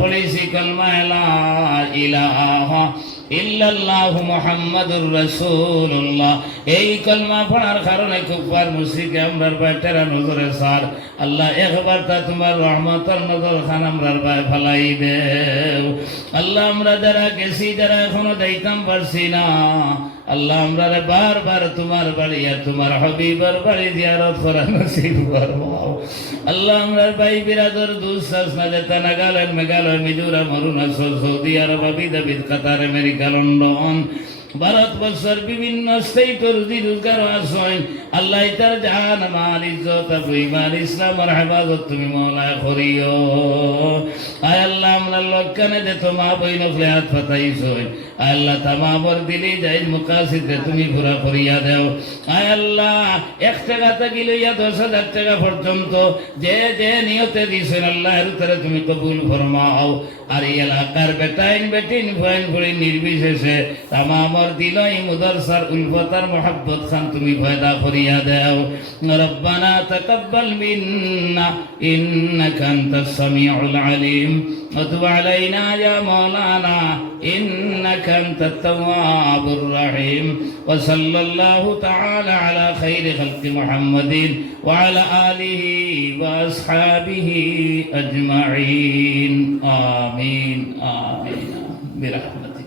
পড়েছি ইল্লাল্লাহু রাসূলুল্লাহ। এই কলমা পড়ার কারণে কুফার মুশরিক আমরার নজরে সার আল্লাহ একবার তা তোমার রহমতের নজর খান আমরার বাই ফালাই দেও আল্লাহ আমরা যারা গেছি, যারা এখনও যাইতাম পারছি না। আল্লাহ আমরা বারবার তোমার বাড়ি আর তোমার হবিবার বাড়ি জিয়ারত করা নসিব ফরমাও আল্লাহ ভাই বিরাদর না Nagaland, Meghalaya, Mizoram, Arunachal, Saudi Arab আবিদাবিদ Qatar, America, London. ভারতবর্ষের বিভিন্ন স্টেটর যদি রোজগার আসয় আল্লাহ তার জাহান, মাল, ইজ্জত ইমান ইসলাম হেফাজত তুমি মৌলা করিও। আয় আল্লাহ, আমরা লক্ষণে যে তোমা বই নফলে হাত ফাতাইছ আয় আল্লাহ তামাবর দিলে যাই মুকাশিতে তুমি ঘোরা করিয়া দাও। আয় আল্লাহ, এক টাকা থাকি লইয়া দশ হাজার টাকা পর্যন্ত যে যে নিয়তে দিছেন আল্লাহের তারা তুমি কবুল ফরমাও। আর এই এলাকার বেটাইন বেটিন, ভয়ন ভুড়ি নির্বিশেষে তামামর দিল মুদরসার উল্ফতার মোহাব্বত খান তুমি ভয়দা করিয়া দাও। রব্বানা তাকাব্বাল মিন্না, ইন্নাকা আনতাস সামিউল আলিম। ওয়া তুব আলাইনা ইয়া মাওলানা, ইন্না إنك أنت التواب الرحيم. وصلى الله تعالى على خير خلق محمد وعلى آله وأصحابه أجمعين. آمين. آمين. برحمتك.